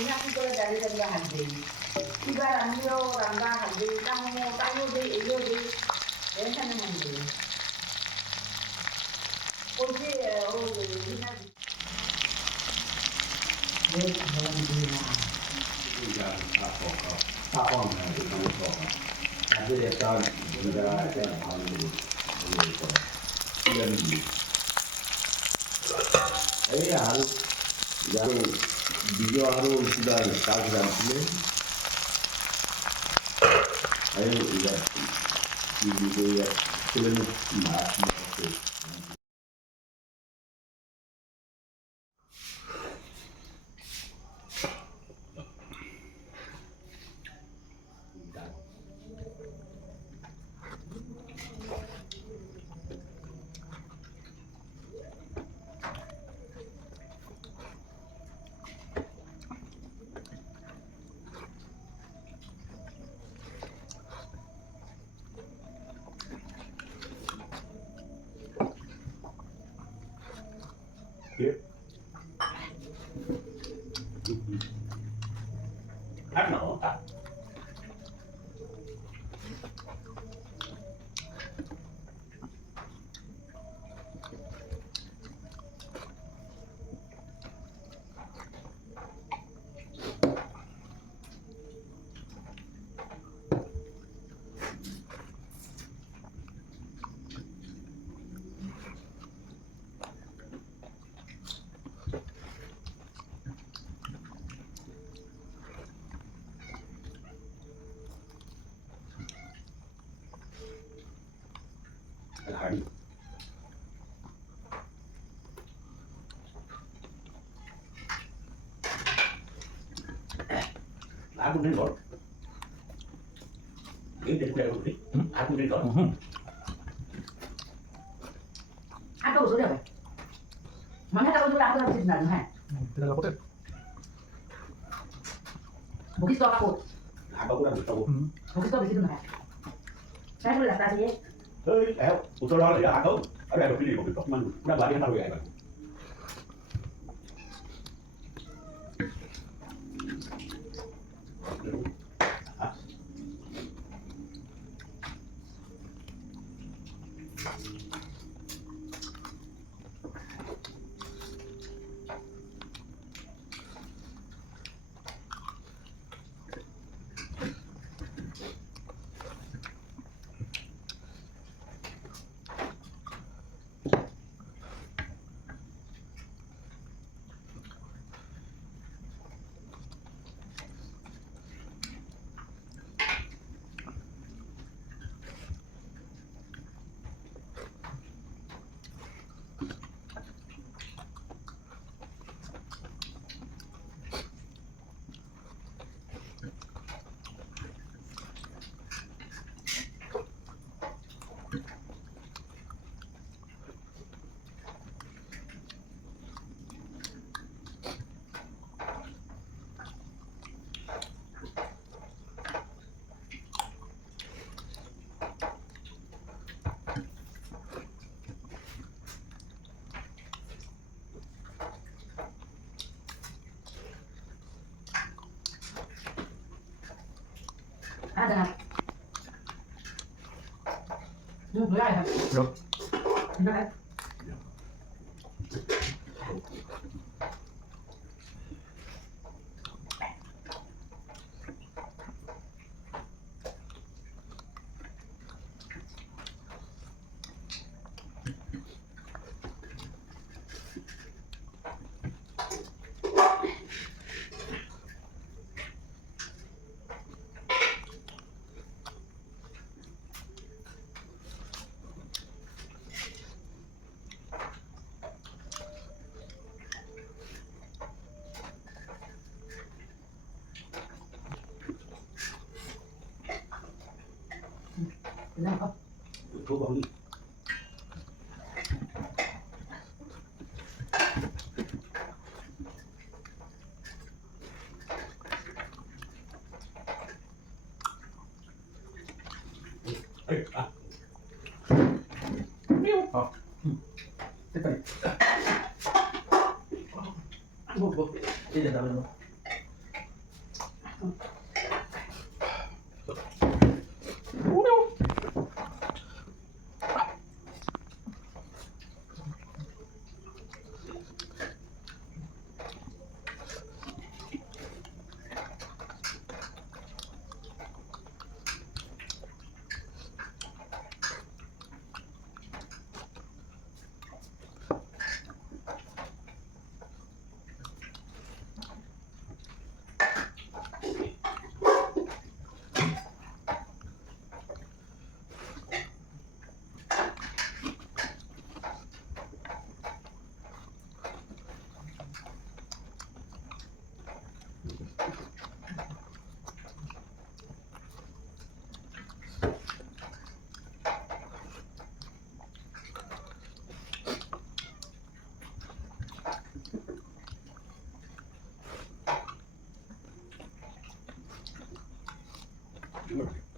생각보다 잘리던가 한데 이발 아니요 란다 한데 땅요데 이요데 내 하는 한데 어제 우리나 왜 그러는지나 이자 사포가 그런 거 아주 약간 우리가 그냥 하는 거 이런 아주 yang video haru sudah Instagram sini ayo lihat di video ya film mas hát nổ à Hadi. Aku nih kok. Ini dari kuda ini. Aku nih kok. Aku sudah apa? Mana tahu dulu aku harus sebenarnya hai. Tidak dapat ya? Bukit tu aku. Aku udah tahu. Bukit tu bukit tu hai. Saya boleh daftar sih. Ơi, éo, tôi lo là à không, ở đây là cái gì của Việt Nam, nó lại đi tao về rồi. Ada. Được với ai hả? Được. Được đấy. Được không? Thuốc bóng đi. Ê, à. Tiếp cận. Đi được đâu 오려. 정말